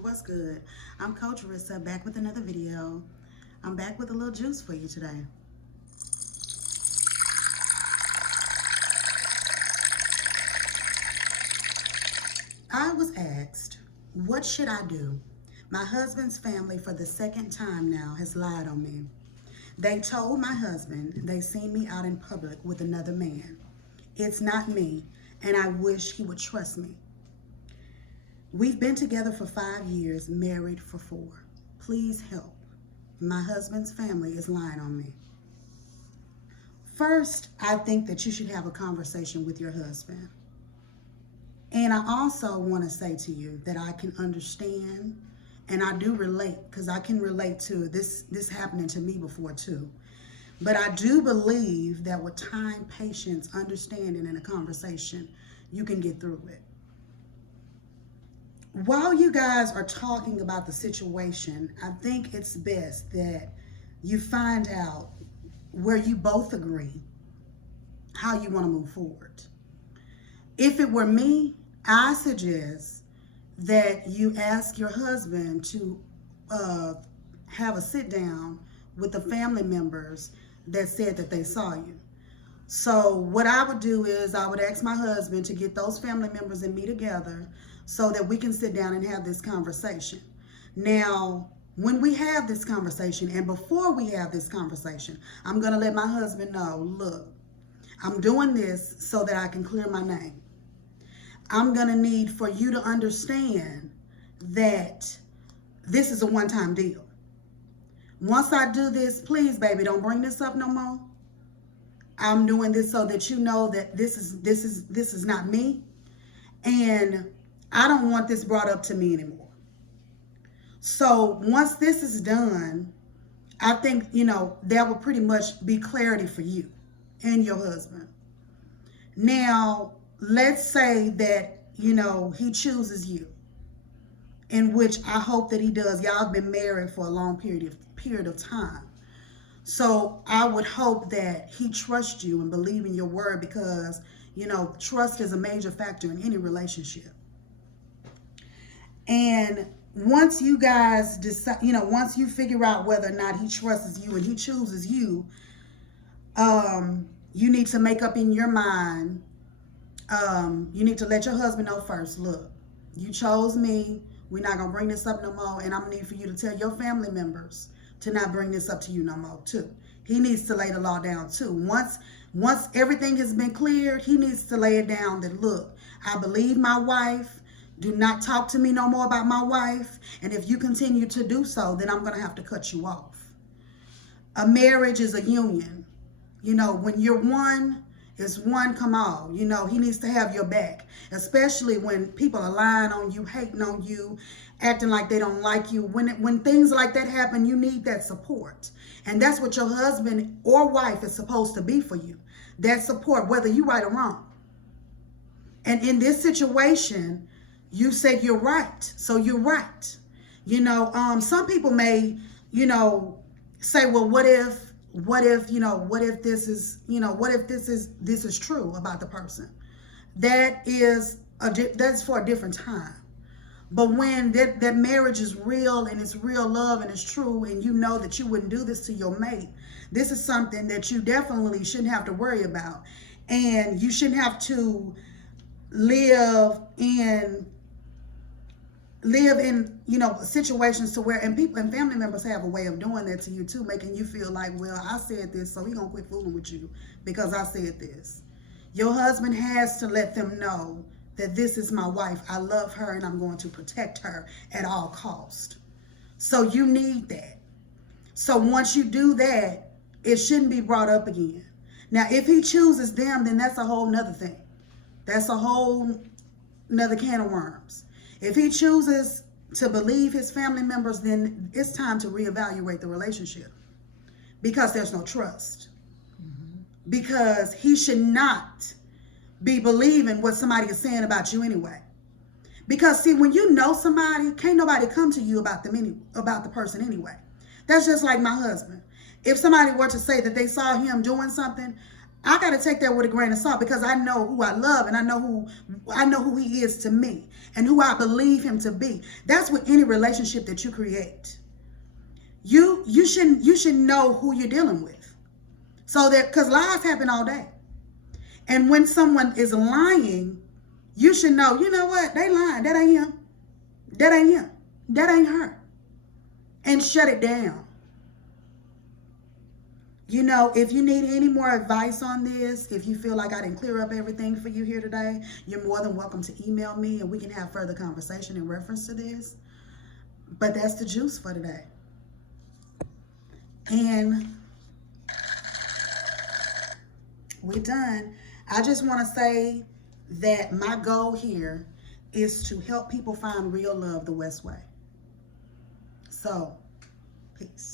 What's good? I'm Coach Rissa, back with another video. I'm back with a little juice for you today. I was asked, what should I do? My husband's family, for the second time now, has lied on me. They told my husband they seen me out in public with another man. It's not me, and I wish he would trust me. We've been together for 5 years, married for 4. Please help. My husband's family is lying on me. First, I think that you should have a conversation with your husband. And I also want to say to you that I can understand, and I do relate, because I can relate to this happening to me before too. But I do believe that with time, patience, understanding, and a conversation, you can get through it. While you guys are talking about the situation, I think it's best that you find out where you both agree how you want to move forward. If it were me, I suggest that you ask your husband to have a sit down with the family members that said that they saw you. So what I would do is I would ask my husband to get those family members and me together so that we can sit down and have this conversation. Now, when we have this conversation, and before we have this conversation, I'm gonna let my husband know, look, I'm doing this so that I can clear my name. I'm gonna need for you to understand that this is a one-time deal. Once I do this, please, baby, don't bring this up no more. I'm doing this so that you know that this is not me, and I don't want this brought up to me anymore. So once this is done, I think, that will pretty much be clarity for you and your husband. Now, let's say that, he chooses you, in which I hope that he does. Y'all have been married for a long period of time. So I would hope that he trusts you and believe in your word, because, trust is a major factor in any relationship. And once you guys decide, once you figure out whether or not he trusts you and he chooses you, you need to make up in your mind. You need to let your husband know first, look, you chose me. We're not going to bring this up no more. And I'm going to need for you to tell your family members to not bring this up to you no more too. He needs to lay the law down too. Once everything has been cleared, he needs to lay it down that, look, I believe my wife. Do not talk to me no more about my wife. And if you continue to do so, then I'm going to have to cut you off. A marriage is a union. When you're one, it's one, come on. He needs to have your back, especially when people are lying on you, hating on you, acting like they don't like you. When things like that happen, you need that support. And that's what your husband or wife is supposed to be for you. That support, whether you're right or wrong. And in this situation, you said you're right, so you're right. Some people may, say, well, what if this is true about the person? That's for a different time. But when that marriage is real and it's real love and it's true, and you know that you wouldn't do this to your mate, this is something that you definitely shouldn't have to worry about. And you shouldn't have to live in situations to where, and people and family members have a way of doing that to you too, making you feel like, well, I said this, so he gonna quit fooling with you because I said this. Your husband has to let them know that this is my wife. I love her and I'm going to protect her at all cost. So you need that. So once you do that, it shouldn't be brought up again. Now, if he chooses them, then that's a whole nother thing. That's a whole nother can of worms. If he chooses to believe his family members, then it's time to reevaluate the relationship, because there's no trust. Because he should not be believing what somebody is saying about you anyway. Because see, when you know somebody, can't nobody come to you about the person anyway. That's just like my husband. If somebody were to say that they saw him doing something, I got to take that with a grain of salt because I know who I love and I know who he is to me and who I believe him to be. That's with any relationship that you create. You should know who you're dealing with. So that, because lies happen all day. And when someone is lying, you should know, you know what? They lying. That ain't him. That ain't him. That ain't her. And shut it down. You know, if you need any more advice on this, if you feel like I didn't clear up everything for you here today, you're more than welcome to email me and we can have further conversation in reference to this. But that's the juice for today. And we're done. I just want to say that my goal here is to help people find real love the West way. So, peace.